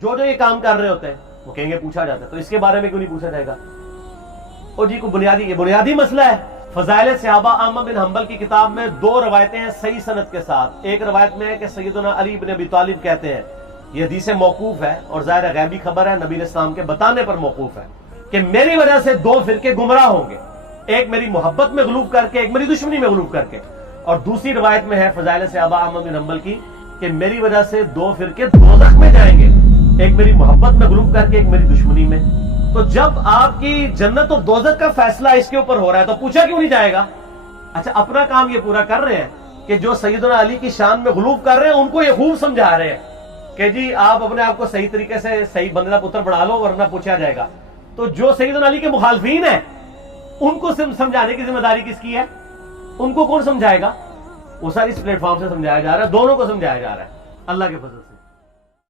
जो जो ये काम कर रहे होते हैं वो कहेंगे पूछा जाता है, तो इसके बारे में क्यों नहीं पूछा जाएगा? और जी को बुनियादी मसला है। फजाइल सहाबा अहमद बिन हंबल की किताब में 2 रवायतें हैं सही सनद के साथ। एक रवायत में है कि सैयदना अली इब्न अबी तालिब कहते हैं, यह हदीस मौकूफ है और ज़ाहिर गैबी खबर है, नबी इस्लाम के बताने पर मौकूफ है, कि मेरी वजह से 2 फिरके गुमराह होंगे, एक मेरी मोहब्बत में गलूब करके, एक मेरी दुश्मनी में गलूब करके। और दूसरी रवायत में है फजाइल सहाबा अहमद बिन हंबल की कि मेरी वजह से 2 फिरके दोज़ख में जाएंगे, एक मेरी मोहब्बत में गलूब करके, एक मेरी दुश्मनी में। तो जब आपकी जन्नत और दोज़ख का फैसला इसके ऊपर हो रहा है तो पूछा क्यों नहीं जाएगा? अच्छा, अपना काम ये पूरा कर रहे हैं कि जो सैयदना अली की शान में गलूब कर रहे हैं उनको ये खूब समझा रहे हैं कि जी आप अपने आप को सही तरीके से सही बंदे का पुत्र बना लो वरना पूछा जाएगा। तो जो सैयदना अली के मुखालफीन है उनको समझाने की जिम्मेदारी किसकी है? उनको कौन समझाएगा? वो सारी इस प्लेटफॉर्म से समझाया जा रहा है, दोनों को समझाया जा रहा है अल्लाह के फजल से।